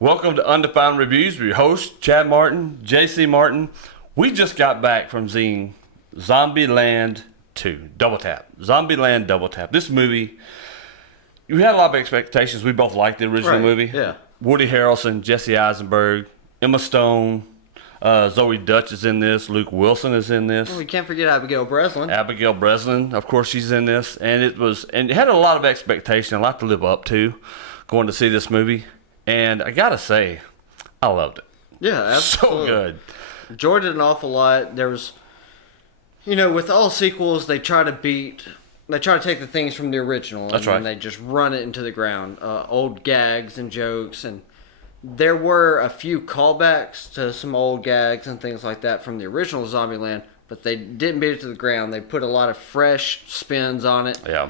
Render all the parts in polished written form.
Welcome to Undefined Reviews with your host, Chad Martin, JC Martin. We just got back from seeing Zombieland 2, Double Tap. Zombieland Double Tap. This movie, we had a lot of expectations. We both liked the original movie. Yeah. Woody Harrelson, Jesse Eisenberg, Emma Stone, Zoe Dutch is in this. Luke Wilson is in this. Well, we can't forget Abigail Breslin. Abigail Breslin, of course, she's in this. And it had a lot of expectation, a lot to live up to going to see this movie. And I gotta say, I loved it. Yeah, absolutely. So good. Enjoyed it an awful lot. There was, with all sequels, they try to take the things from the original. That's right. And they just run it into the ground. Old gags and jokes. And there were a few callbacks to some old gags and things like that from the original Zombieland, but they didn't beat it to the ground. They put a lot of fresh spins on it. Yeah.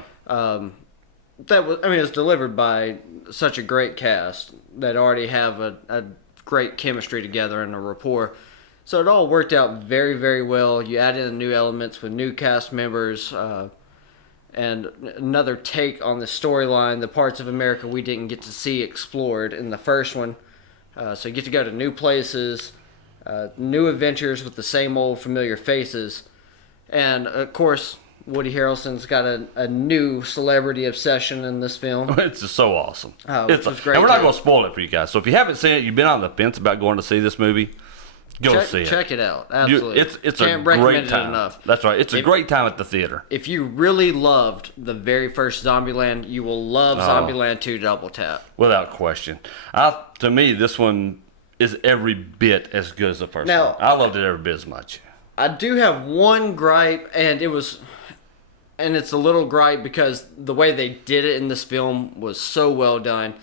It's delivered by such a great cast that already have a great chemistry together and a rapport. So it all worked out very, very well. You added in new elements with new cast members and another take on the storyline, the parts of America we didn't get to see explored in the first one. So you get to go to new places, new adventures with the same old familiar faces. And, of course, Woody Harrelson's got a new celebrity obsession in this film. It's just so awesome. Which was great. And we're not going to spoil it for you guys. So if you haven't seen it, you've been on the fence about going to see this movie, see it. Check it out. Absolutely. It's Can't a recommend great it time. enough. That's right. It's a great time at the theater. If you really loved the very first Zombieland, you will love Zombieland 2 Double Tap. Without question. To me, this one is every bit as good as the first Now, one. I loved it every bit as much. I do have one gripe, and it's a little gripe because the way they did it in this film was so well done.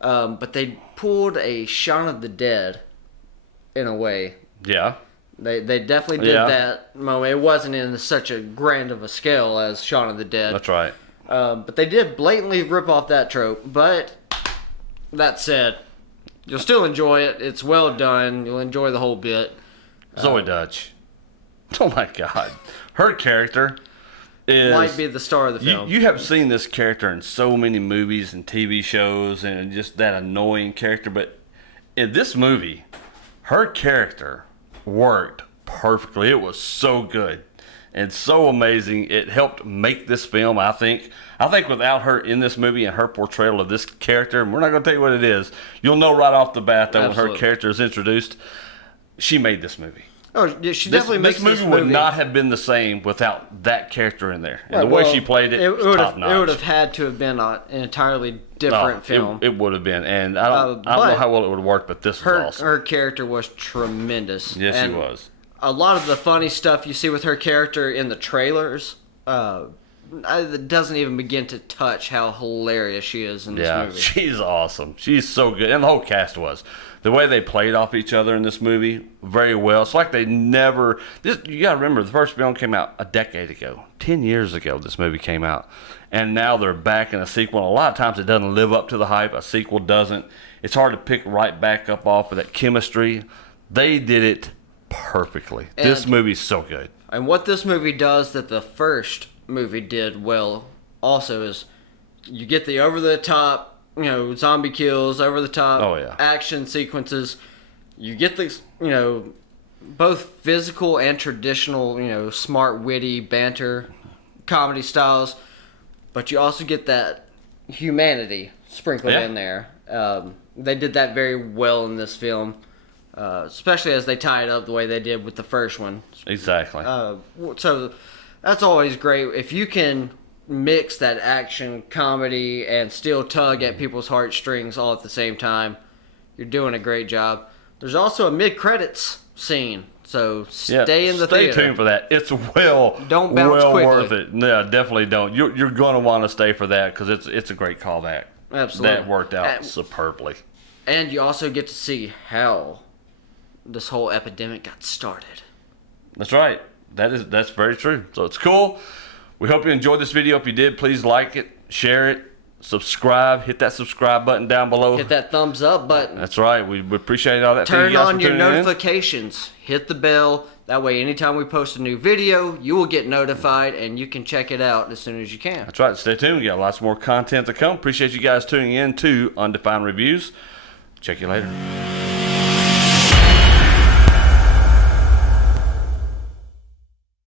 But they pulled a Shaun of the Dead in a way. Yeah. They definitely did that moment. It wasn't in such a grand of a scale as Shaun of the Dead. That's right. But they did blatantly rip off that trope. But that said, you'll still enjoy it. It's well done. You'll enjoy the whole bit. Zoe Dutch. Oh my God. Her character might be the star of the film. You have seen this character in so many movies and TV shows and just that annoying character. But in this movie, her character worked perfectly. It was so good and so amazing. It helped make this film, I think. I think without her in this movie and her portrayal of this character, and we're not going to tell you what it is, you'll know right off the bat that when her character is introduced, she made this movie. Oh, she definitely makes this movie would not have been the same without that character in there. And the way she played it was top notch. It would have had to have been an entirely different film. It would have been. And I don't know how well it would have worked, but this was awesome. Her character was tremendous. Yes, she was. A lot of the funny stuff you see with her character in the trailers it doesn't even begin to touch how hilarious she is in this movie. Yeah, she's awesome. She's so good. And the whole cast was. The way they played off each other in this movie, very well. It's like they never... You got to remember, the first film came out a decade ago. 10 years ago, this movie came out. And now they're back in a sequel. And a lot of times it doesn't live up to the hype. A sequel doesn't. It's hard to pick right back up off of that chemistry. They did it perfectly. This movie's so good. And what this movie does that the first movie did well also is you get the over-the-top... zombie kills, over the top action sequences. You get this, both physical and traditional, smart, witty banter, comedy styles, but you also get that humanity sprinkled in there. They did that very well in this film, especially as they tie it up the way they did with the first one. Exactly. So that's always great. If you can mix that action, comedy, and still tug at people's heartstrings all at the same time, you're doing a great job. There's also a mid-credits scene, so stay in the theater. Stay tuned for that. It's don't bounce quickly. Worth it. Yeah, definitely don't. You're going to want to stay for that because it's a great callback. Absolutely. That worked out superbly. And you also get to see how this whole epidemic got started. That's right. That's very true. So it's cool. We hope you enjoyed this video. If you did, please like it, share it, subscribe, hit that subscribe button down below. Hit that thumbs up button. That's right. We appreciate all that. Turn on your notifications. Hit the bell. That way, anytime we post a new video, you will get notified, and you can check it out as soon as you can. That's right. Stay tuned. We got lots more content to come. Appreciate you guys tuning in to Undefined Reviews. Check you later.